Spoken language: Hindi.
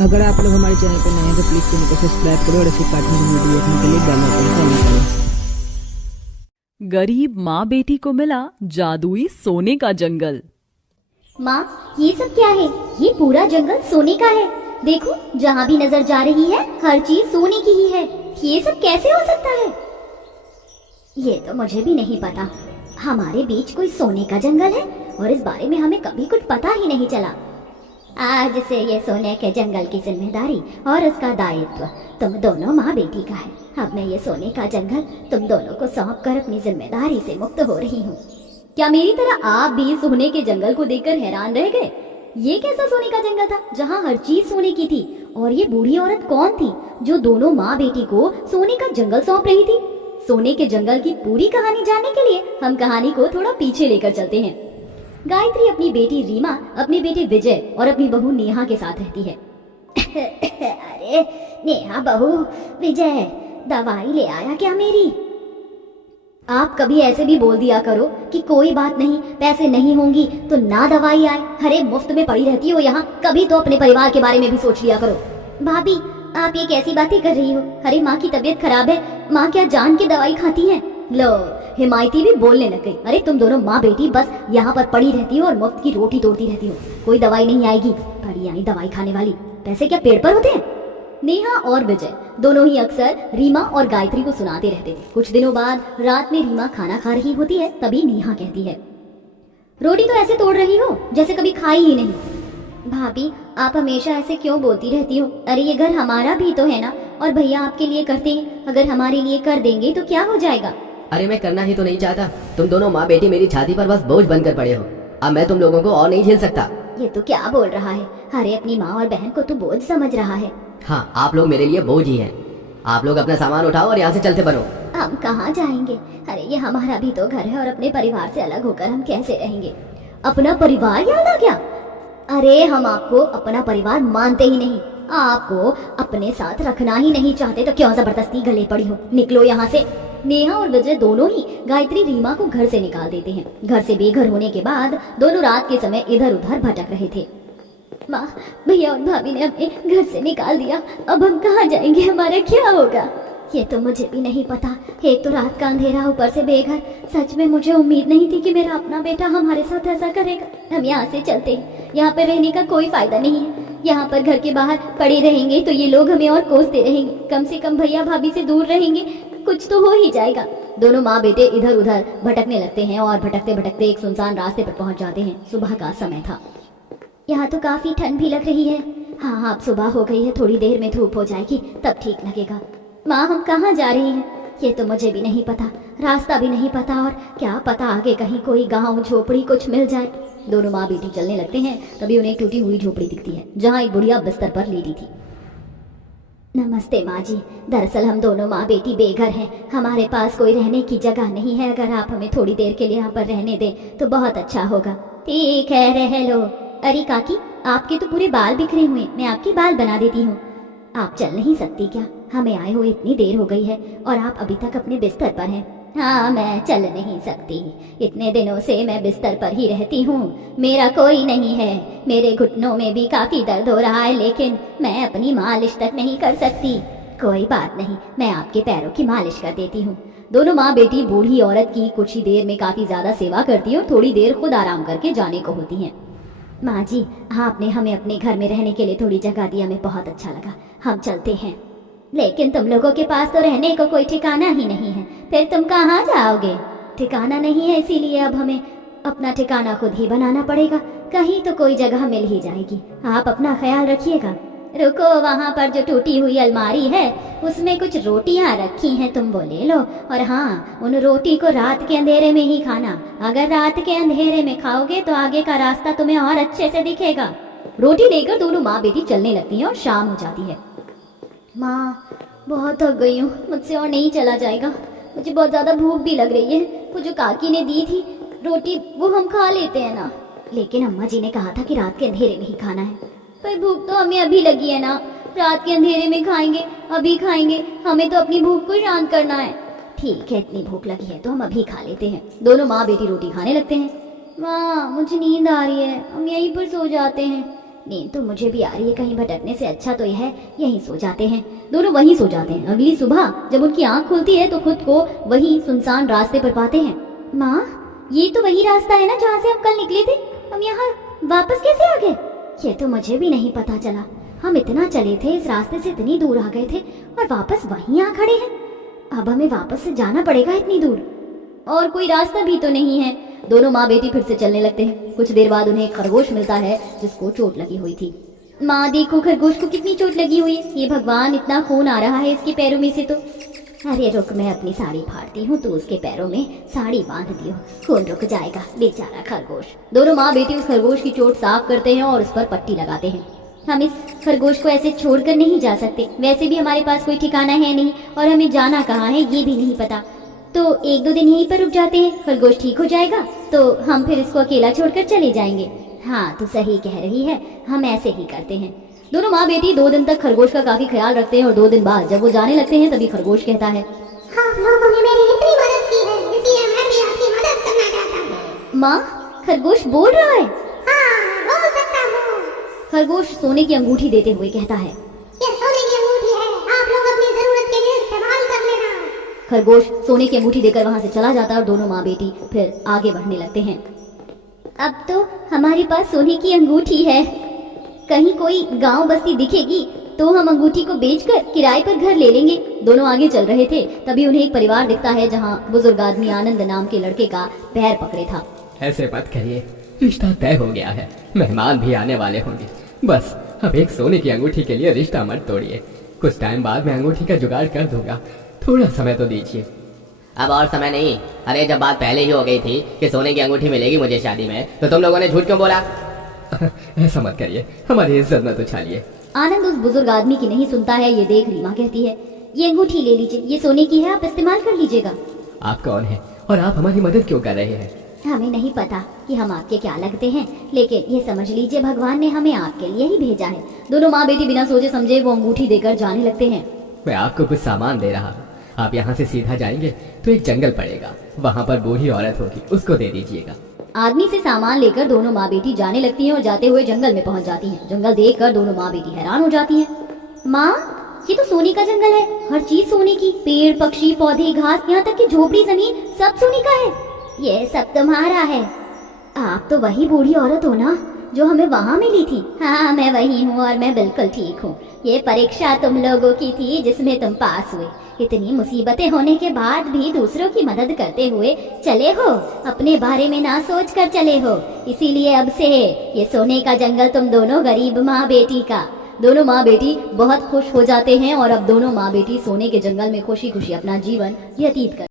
अगर आप लोग हमारे चैनल पर नए हैं तो प्लीज़ चैनल को सब्सक्राइब करो और ऐसे कार्टून की वीडियो देखने के लिए बेल आइकन को ऑन करो। गरीब माँ बेटी को मिला जादुई सोने का जंगल। माँ, ये सब क्या है? ये पूरा जंगल सोने का है। देखो, जहाँ भी नजर जा रही है हर चीज सोने की ही है। ये सब कैसे हो सकता है? ये तो मुझे भी नहीं पता। हमारे बीच कोई सोने का जंगल है और इस बारे में हमें कभी कुछ पता ही नहीं चला। आज से ये सोने के जंगल की जिम्मेदारी और उसका दायित्व तुम दोनों माँ बेटी का है। अब मैं ये सोने का जंगल तुम दोनों को सौंप कर अपनी जिम्मेदारी से मुक्त हो रही हूँ। क्या मेरी तरह आप भी सोने के जंगल को देखकर हैरान रह गए? ये कैसा सोने का जंगल था जहाँ हर चीज सोने की थी? और ये बूढ़ी औरत कौन थी जो दोनों माँ बेटी को सोने का जंगल सौंप रही थी? सोने के जंगल की पूरी कहानी जानने के लिए हम कहानी को थोड़ा पीछे लेकर चलते हैं। गायत्री अपनी बेटी रीमा, अपने बेटे विजय और अपनी बहू नेहा के साथ रहती है। अरे नेहा बहू, विजय दवाई ले आया क्या मेरी? आप कभी ऐसे भी बोल दिया करो कि कोई बात नहीं, पैसे नहीं होंगी तो ना दवाई आए। अरे मुफ्त में पड़ी रहती हो यहाँ, कभी तो अपने परिवार के बारे में भी सोच लिया करो। भाभी, आप ये कैसी बातें कर रही हो? अरे माँ की तबीयत खराब है, माँ क्या जान के दवाई खाती है? लो, हिमायती भी बोलने लग गई। अरे तुम दोनों माँ बेटी बस यहाँ पर पड़ी रहती हो और मुफ्त की रोटी तोड़ती रहती हो। कोई दवाई नहीं आएगी, पड़ी आई दवाई खाने वाली। पैसे क्या पेड़ पर होते हैं? नेहा और विजय दोनों ही अक्सर रीमा और गायत्री को सुनाते रहते थे। कुछ दिनों बाद रात में रीमा खाना खा रही होती है, तभी नेहा कहती है, रोटी तो ऐसे तोड़ रही हो जैसे कभी खाई ही नहीं। भाभी, आप हमेशा ऐसे क्यों बोलती रहती हो? अरे ये घर हमारा भी तो है ना, और भैया आपके लिए करते हैं, अगर हमारे लिए कर देंगे तो क्या हो जाएगा? अरे मैं करना ही तो नहीं चाहता। तुम दोनों माँ बेटी मेरी छाती पर बस बोझ बनकर पड़े हो। अब मैं तुम लोगों को और नहीं झेल सकता। ये तो क्या बोल रहा है? अरे अपनी माँ और बहन को तो बोझ समझ रहा है। हाँ, आप लोग मेरे लिए बोझ ही हैं। आप लोग अपना सामान उठाओ और यहाँ से चलते बनो। हम कहाँ जाएंगे? अरे ये हमारा भी तो घर है और अपने परिवार से अलग होकर हम कैसे रहेंगे? अपना परिवार याद आ गया? अरे हम आपको अपना परिवार मानते ही नहीं, आपको अपने साथ रखना ही नहीं चाहते, तो क्यों जबरदस्ती गले पड़ी हो? निकलो यहाँ से। नेहा और विजय दोनों ही गायत्री रीमा को घर से निकाल देते हैं। घर से बेघर होने के बाद दोनों रात के समय इधर उधर भटक रहे थे। माँ, भैया और भाभी ने हमें घर से निकाल दिया, अब हम कहाँ जाएंगे? हमारा क्या होगा? ये तो मुझे भी नहीं पता। एक तो रात का अंधेरा, ऊपर से बेघर। सच में मुझे उम्मीद नहीं थी कि मेरा अपना बेटा हमारे साथ ऐसा करेगा। हम यहाँ से चलते हैं, यहाँ पर रहने का कोई फायदा नहीं है। यहाँ पर घर के बाहर पड़े रहेंगे तो ये लोग हमें और कोसते रहेंगे। कम से कम भैया भाभी से दूर रहेंगे, कुछ तो हो ही जाएगा। दोनों माँ बेटे इधर उधर भटकने लगते हैं और भटकते भटकते एक सुनसान रास्ते पर पहुंच जाते हैं। सुबह का समय था। यहाँ तो काफी ठंड भी लग रही है। हाँ, अब सुबह हो गई है, थोड़ी देर में धूप हो जाएगी, तब ठीक लगेगा। माँ, हम कहाँ जा रही हैं? ये तो मुझे भी नहीं पता, रास्ता भी नहीं पता, और क्या पता आगे कहीं कोई गांव झोपड़ी कुछ मिल जाए। दोनों माँ बेटी चलने लगते हैं, तभी उन्हें एक टूटी हुई झोपड़ी दिखती है जहाँ एक बुढ़िया बिस्तर पर लेटी थी। नमस्ते माँ जी, दरअसल हम दोनों माँ बेटी बेघर हैं, हमारे पास कोई रहने की जगह नहीं है। अगर आप हमें थोड़ी देर के लिए यहाँ पर रहने दें तो बहुत अच्छा होगा। ठीक है, रह लो। अरे काकी, आपके तो पूरे बाल बिखरे हुए, मैं आपके बाल बना देती हूँ। आप चल नहीं सकती क्या? हमें आए हुए इतनी देर हो गई है और आप अभी तक अपने बिस्तर पर हैं। हाँ, मैं चल नहीं सकती, इतने दिनों से मैं बिस्तर पर ही रहती हूँ, मेरा कोई नहीं है। मेरे घुटनों में भी काफी दर्द हो रहा है, लेकिन मैं अपनी मालिश तक नहीं कर सकती। कोई बात नहीं, मैं आपके पैरों की मालिश कर देती हूँ। दोनों माँ बेटी बूढ़ी औरत की कुछ ही देर में काफी ज्यादा सेवा करती है और थोड़ी देर खुद आराम करके जाने को होती है। माँ जी, आपने हमें अपने घर में रहने के लिए थोड़ी जगह दी, हमें बहुत अच्छा लगा, हम चलते हैं। लेकिन तुम लोगों के पास तो रहने को कोई ठिकाना ही नहीं है, फिर तुम कहाँ जाओगे? ठिकाना नहीं है, इसीलिए अब हमें अपना ठिकाना खुद ही बनाना पड़ेगा। कहीं तो कोई जगह मिल ही जाएगी, आप अपना ख्याल रखिएगा। रुको, वहाँ पर जो टूटी हुई अलमारी है उसमें कुछ रोटियाँ रखी हैं, तुम वो ले लो। और हाँ, उन रोटी को रात के अंधेरे में ही खाना। अगर रात के अंधेरे में खाओगे तो आगे का रास्ता तुम्हें और अच्छे से दिखेगा। रोटी लेकर दोनों माँ बेटी चलने लगती हैं और शाम हो जाती है। माँ, बहुत थक गई हूँ, मुझसे और नहीं चला जाएगा, मुझे बहुत ज्यादा भूख भी लग रही है। वो जो काकी ने दी थी रोटी वो हम खा लेते हैं ना? लेकिन अम्मा जी ने कहा था कि रात के अंधेरे में ही खाना है। पर भूख तो हमें अभी लगी है ना, रात के अंधेरे में खाएंगे? अभी खाएंगे, हमें तो अपनी भूख को शांत करना है। ठीक है, इतनी भूख लगी है तो हम अभी खा लेते हैं। दोनों माँ बेटी रोटी खाने लगते हैं। माँ, मुझे नींद आ रही है, हम यहीं पर सो जाते हैं। नींद तो मुझे भी आ रही है, कहीं भटकने से अच्छा तो यह है यहीं सो जाते हैं। दोनों वहीं सो जाते हैं। अगली सुबह जब उनकी आंख खुलती है तो खुद को वही सुनसान रास्ते पर पाते हैं। माँ, ये तो वही रास्ता है ना जहाँ से हम कल निकले थे? हम यहाँ वापस कैसे आ गए? ये तो मुझे भी नहीं पता चला। हम इतना चले थे, इस रास्ते से इतनी दूर आ गए थे और वापस वहीं आ खड़े हैं। अब हमें वापस से जाना पड़ेगा इतनी दूर, और कोई रास्ता भी तो नहीं है। दोनों माँ बेटी फिर से चलने लगते हैं। कुछ देर बाद उन्हें एक खरगोश मिलता है जिसको चोट लगी हुई थी। माँ देखो, खरगोश को कितनी चोट लगी हुई है। ये भगवान, इतना खून आ रहा है इसके पैरों में से तो। अरे रुक, मैं अपनी साड़ी फाड़ती हूँ, तो उसके पैरों में साड़ी बांध दियो, खून रुक जाएगा। बेचारा खरगोश। दोनों माँ बेटी उस खरगोश की चोट साफ करते हैं और उस पर पट्टी लगाते हैं। हम इस खरगोश को ऐसे छोड़कर नहीं जा सकते। वैसे भी हमारे पास कोई ठिकाना है नहीं और हमें जाना कहाँ है ये भी नहीं पता। तो 1-2 दिन यहीं पर रुक जाते हैं। खरगोश ठीक हो जाएगा तो हम फिर इसको अकेला छोड़कर चले जाएंगे। हाँ, तू सही कह रही है, हम ऐसे ही करते हैं। दोनों माँ बेटी 2 दिन तक खरगोश का काफी ख्याल रखते हैं और 2 दिन बाद जब वो जाने लगते हैं तभी खरगोश कहता है, आप लोगों ने मेरी इतनी मदद की है, इसलिए मैं भी आपकी मदद करना चाहता हूँ। माँ, खरगोश बोल रहा है। हाँ, बोल सकता हूँ। खरगोश सोने की अंगूठी देते हुए कहता है, ये सोने की अंगूठी है, आप लोग अपनी जरूरत के लिए इस्तेमाल कर लेना। खरगोश सोने की अंगूठी देकर वहाँ से चला जाता है और दोनों माँ बेटी फिर आगे बढ़ने लगते हैं। अब तो हमारे पास सोने की अंगूठी है। कहीं कोई गांव बस्ती दिखेगी तो हम अंगूठी को बेचकर किराए पर घर ले लेंगे। दोनों आगे चल रहे थे, तभी उन्हें एक परिवार दिखता है जहां बुजुर्ग आदमी आनंद नाम के लड़के का पैर पकड़े था। ऐसे मत करिए, रिश्ता तय हो गया है, मेहमान भी आने वाले होंगे। बस अब एक सोने की अंगूठी के लिए रिश्ता मत तोड़िए। कुछ टाइम बाद मैं अंगूठी का जुगाड़ कर दूंगा, थोड़ा समय तो दीजिए। अब और समय नहीं। अरे जब बात पहले ही हो गई थी कि सोने की अंगूठी मिलेगी मुझे शादी में, तो तुम लोगों ने झूठ क्यों बोला? ऐसा मत करिए, हमारी इज्जत न उछालिए। आनंद उस बुजुर्ग आदमी की नहीं सुनता है। ये देख रीमा कहती है, ये अंगूठी ले लीजिए, ये सोने की है, आप इस्तेमाल कर लीजिएगा। आप कौन हैं और आप हमारी मदद क्यों कर रहे हैं? हमें नहीं पता कि हम आपके क्या लगते हैं, लेकिन ये समझ लीजिए भगवान ने हमें आपके लिए ही भेजा है। दोनों माँ बेटी बिना सोचे समझे वो अंगूठी देकर जाने लगते हैं। मैं आपको कुछ सामान दे रहा हूँ, आप यहाँ से सीधा जाएंगे तो एक जंगल पड़ेगा, वहाँ पर बूढ़ी औरत होगी, उसको दे दीजिएगा। आदमी से सामान लेकर दोनों माँ बेटी जाने लगती हैं और जाते हुए जंगल में पहुंच जाती हैं। जंगल देखकर दोनों माँ बेटी हैरान हो जाती हैं। माँ, ये तो सोने का जंगल है, हर चीज सोने की, पेड़ पक्षी पौधे घास, यहाँ तक कि झोपड़ी जमीन सब सोने का है। ये सब तुम्हारा है। आप तो वही बूढ़ी औरत हो ना जो हमें वहाँ मिली थी? हाँ, मैं वही हूँ और मैं बिल्कुल ठीक हूँ। ये परीक्षा तुम लोगों की थी जिसमें तुम पास हुए। इतनी मुसीबतें होने के बाद भी दूसरों की मदद करते हुए चले हो, अपने बारे में ना सोच कर चले हो। इसीलिए अब से ये सोने का जंगल तुम दोनों गरीब माँ बेटी का। दोनों माँ बेटी बहुत खुश हो जाते हैं और अब दोनों माँ बेटी सोने के जंगल में खुशी खुशी अपना जीवन व्यतीत कर